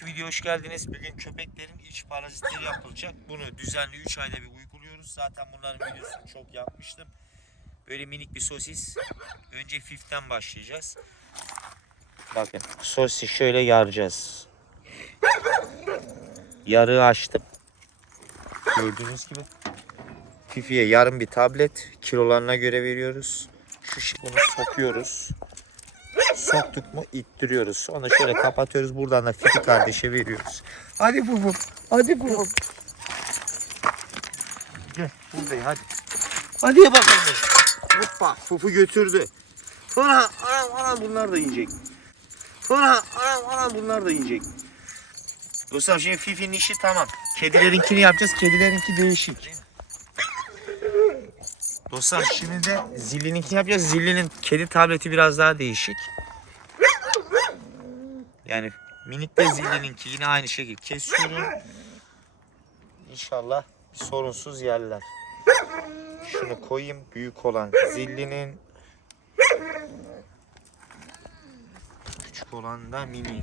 Bugünkü videoya hoş geldiniz. Bugün köpeklerin iç parazitleri yapılacak. Bunu düzenli 3 ayda bir uyguluyoruz. Zaten bunların videosunu çok yapmıştım. Böyle minik bir sosis. Önce fiften başlayacağız. Bakın sosis şöyle yaracağız. Yarığı açtım. Gördüğünüz gibi. Fifi'ye yarım bir tablet. Kilolarına göre veriyoruz. Şu bunu sokuyoruz. Soktuk mu ittiriyoruz. Sonra şöyle kapatıyoruz. Buradan da Fifi kardeşe veriyoruz. Hadi bubum. Hadi bubum. Gel buradayım hadi. Hadi bakalım. Hoppa Fufu götürdü. Sonra anam anam bunlar da yiyecek. Sonra anam anam bunlar da yiyecek. Dostlar şimdi Fifi'nin işi tamam. Kedilerinkini yapacağız. Kedilerinki değişik. Dostlar şimdi de Zilli'ninkini yapacağız. Zilli'nin kedi tableti biraz daha değişik. Yani minik de Zilli'ninki yine aynı şekilde kesiyorum. İnşallah sorunsuz yerler. Şunu koyayım büyük olan Zilli'nin. Küçük olan da mini.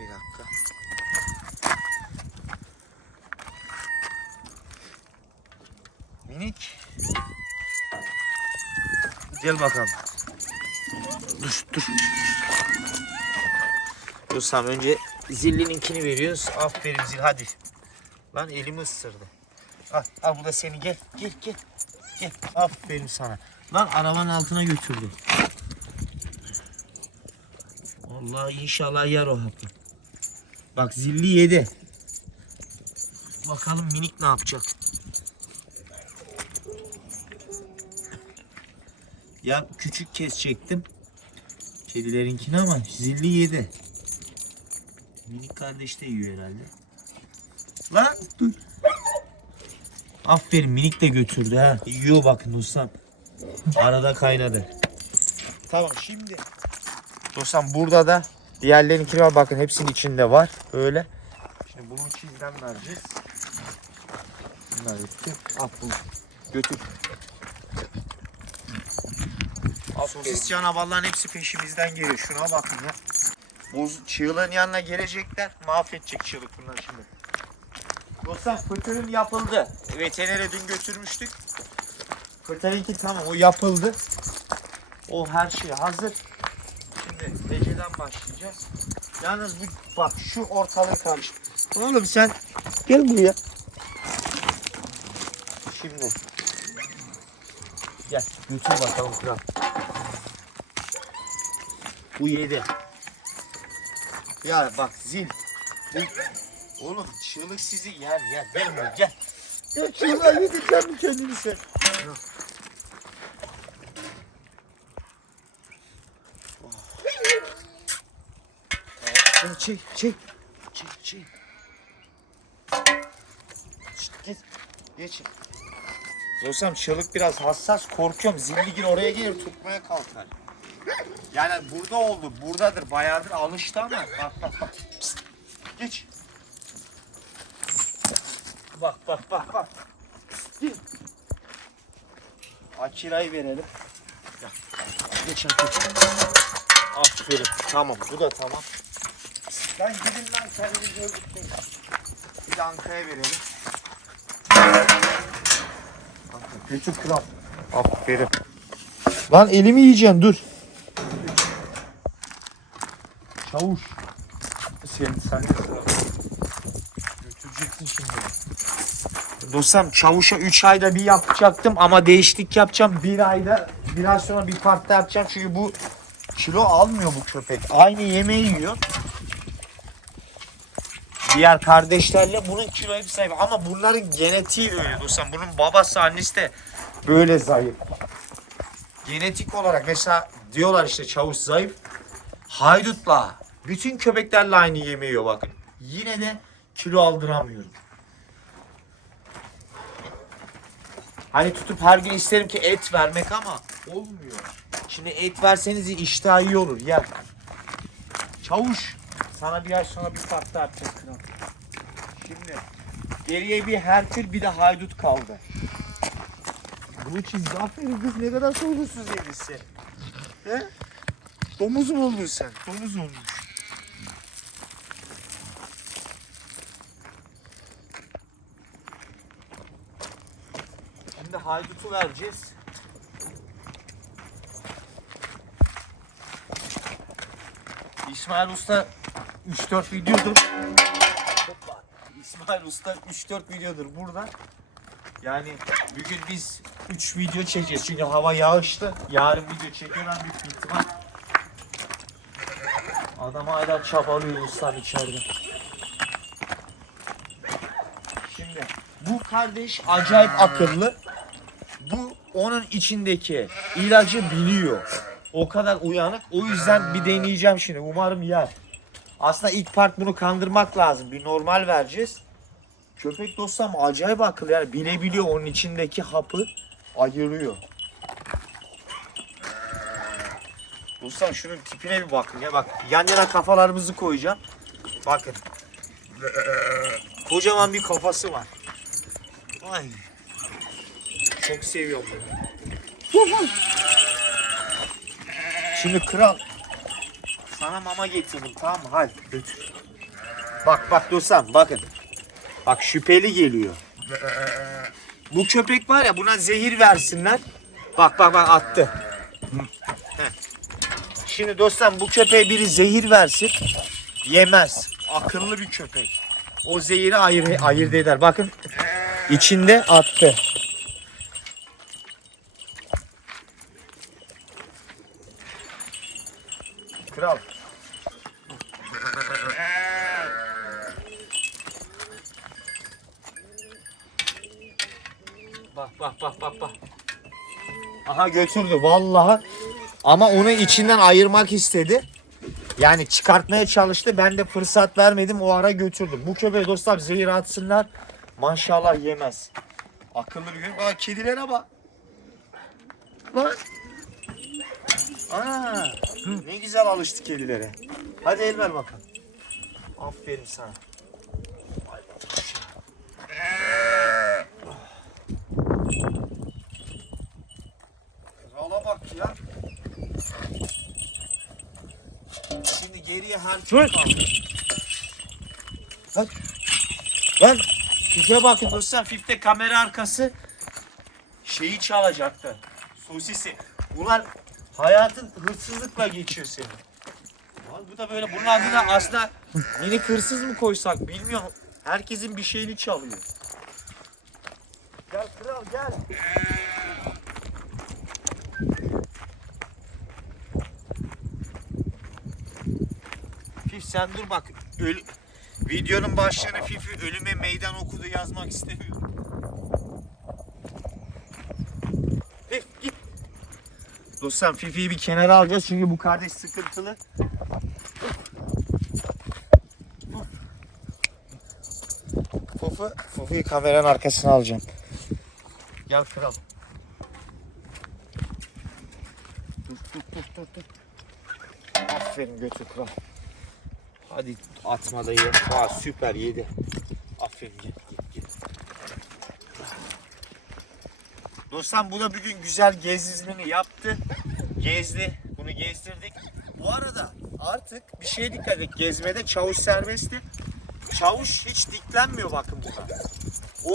Bir dakika. Minik. Gel bakalım. Dur dur. Dostum önce Zilli'ninkini veriyoruz. Aferin Zil hadi. Lan elimi ısırdı. Al, al bu da seni gel. Gel gel. Gel. Aferin sana. Lan arabanın altına götürdü. Allah inşallah yer o hapı. Bak zilli yedi. Bakalım minik ne yapacak. Ya küçük kesecektim. Kedilerinkini ama zilli yedi. Minik kardeş de yiyor herhalde. Lan dur. Aferin minik de götürdü ha. Yiyor bakın dostum. Arada kaynadı. Tamam şimdi. Dostum burada da diğerlerinkini var bakın hepsinin içinde var. Öyle. Şimdi bunun çizden vereceğiz. Bunlar bitti. Al bunu. Götür. Sosis canavarların hepsi peşimizden geliyor. Şuna bakın ya. Bu çığlığın yanına gelecekler. Mahvedecek çığlık bunlar şimdi. Dostlar fıtırın yapıldı. Veterinere dün götürmüştük. Fıtırınki tamam o yapıldı. O her şey hazır. Şimdi geceden başlayacağız. Yalnız bu bak şu ortalığı karış. Oğlum sen gel buraya. Şimdi gel götür bakalım kral. Bu yedi. Ya bak zil. Oğlum çığlık sizi yer yer. Gel gel. Ya çığlığa yedireceğim mi kendini sen? Oh. Çek çek. Çek çek. Şşt, Git. Geç. Dostum çığlık biraz hassas korkuyorum. Zilligil oraya gelir tutmaya kalkar. Yani burada oldu. Buradadır. Bayağıdır alıştı ama. Bak bak bak. Psst. Geç. Bak bak bak bak. Gel. Akira'yı verelim. Gel. Geç Akira. Aferin. Tamam. Bu da tamam. Lan gidin lan kendinizi öldürtmeyin. Bir de Anka'ya verelim. Anka, Götür kral. Aferin. Lan elimi yiyeceksin dur. Çavuş. Sen, sen de sıra. Götüreceksin şimdi. Dostum çavuşa 3 ayda bir yapacaktım ama değişiklik yapacağım. Bir ayda biraz sonra bir partta yapacağım. Çünkü bu kilo almıyor bu köpek. Aynı yemeği yiyor. Diğer kardeşlerle bunun kilo hep zayıf. Ama bunların genetiği öyle dostum. Bunun babası annesi de böyle zayıf. Genetik olarak mesela diyorlar işte çavuş zayıf. Haydutla bütün köpeklerle aynı yemeği yiyor bakın. Yine de kilo aldıramıyorum. Hani tutup her gün isterim ki et vermek ama olmuyor. Şimdi et verseniz iştahı iyi olur yer. Çavuş sana bir ay sonra bir farklı yapacağız kral. Şimdi geriye bir Herkül bir de Haydut kaldı. Bu için aferin kız ne kadar soğuksuz yedisi. He? Domuz mu oldun sen? Domuz olmuş. Haydutu vereceğiz. İsmail Usta 3-4 videodur. İsmail Usta 3-4 videodur burada. Yani bugün biz 3 video çekeceğiz çünkü hava yağışlı. Yarın video çekiyorlar büyük ihtimal. Adam hala çabalıyor ustam içeride. Şimdi bu kardeş acayip akıllı. Onun içindeki ilacı biliyor. O kadar uyanık. O yüzden bir deneyeceğim şimdi. Umarım yer. Aslında ilk part bunu kandırmak lazım. Bir normal vereceğiz. Köpek dostum acayip akıllı yani bilebiliyor onun içindeki hapı ayırıyor. Dostum şunun tipine bir bakın ya bak yan yana kafalarımızı koyacağım. Bakın. Kocaman bir kafası var. Ay. Çok seviyorum bunu. Şimdi kral sana mama getirdim tamam mı? Hadi götür. Bak bak dostum bakın. Bak şüpheli geliyor. Bu köpek var ya buna zehir versinler. Bak bak bak attı. Heh. Şimdi dostum bu köpeğe biri zehir versin. Yemez. Akıllı bir köpek. O zehiri ayır, ayırt eder. Bakın içinde attı. Kral. Bak bak bak bak bak. Aha götürdü vallahi. Ama onu içinden ayırmak istedi. Yani çıkartmaya çalıştı. Ben de fırsat vermedim. O ara götürdüm. Bu köpeği dostlar zehir atsınlar. Maşallah yemez. Akıllı bir köpek. Aa kedilere bak. Bak. Aa, ne güzel alıştı kedilere. Hadi el ver bakalım. Aferin sana. Vay babuş ya. Krala bak ya. Şimdi kaldı. Lan. Lan. Fife bakın dostlar. Fifte kamera arkası şeyi çalacaktı. Sosisi. Bunlar hayatın hırsızlıkla geçiyor senin. Lan bu da böyle bunun adına aslında minik hırsız mı koysak bilmiyorum. Herkesin bir şeyini çalıyor. Gel kral gel. Sen dur bak. Öl Videonun başlığını Fifi ölüme meydan okudu yazmak istemiyorum. Fif git. Dostum Fifi'yi bir kenara alacağız çünkü bu kardeş sıkıntılı. Fufu, Fufu'yu kameranın arkasına alacağım. Gel kral. Dur dur dur dur dur. Aferin götür kral. Hadi atma da ye. Aa, süper yedi. Aferin gel git git. Dostum bu da bugün güzel gezizmini yaptı. Gezdi. Bunu gezdirdik. Bu arada artık bir şeye dikkat et. Gezmede çavuş serbestti. Çavuş hiç diklenmiyor bakın buna.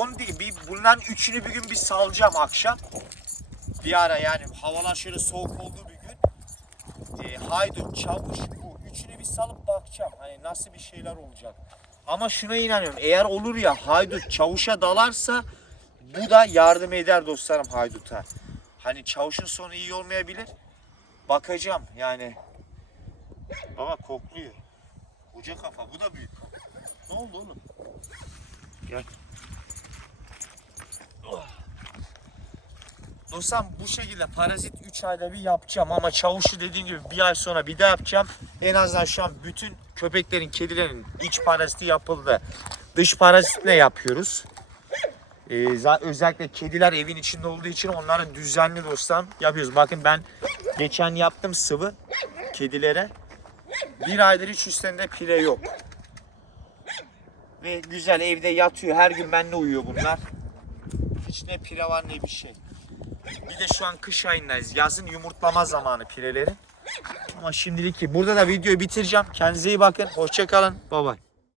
10 değil. Bir, bundan üçünü bir gün bir salacağım akşam. Bir ara yani havalar şöyle soğuk olduğu bir gün. E, haydut, çavuş bir salıp bakacağım. Hani nasıl bir şeyler olacak. Ama şuna inanıyorum. Eğer olur ya haydut çavuşa dalarsa bu da yardım eder dostlarım hayduta. Hani çavuşun sonu iyi olmayabilir. Bakacağım yani. Baba kokluyor. Koca kafa bu da büyük. Ne oldu oğlum? Gel. Oh. Dostum bu şekilde parazit 3 ayda bir yapacağım ama çavuşu dediğim gibi bir ay sonra bir daha yapacağım. En azından şu an bütün köpeklerin, kedilerin iç paraziti yapıldı. Dış parazitle yapıyoruz. Ee, özellikle kediler evin içinde olduğu için onları düzenli dostum yapıyoruz. Bakın ben geçen yaptım sıvı kedilere. Bir aydır hiç üstünde pire yok. Ve güzel evde yatıyor. Her gün benimle uyuyor bunlar. Hiç ne pire var ne bir şey. Bir de şu an kış ayındayız. Yazın yumurtlama zamanı pireleri. Ama şimdilik burada da videoyu bitireceğim. Kendinize iyi bakın. Hoşçakalın. Bay bay.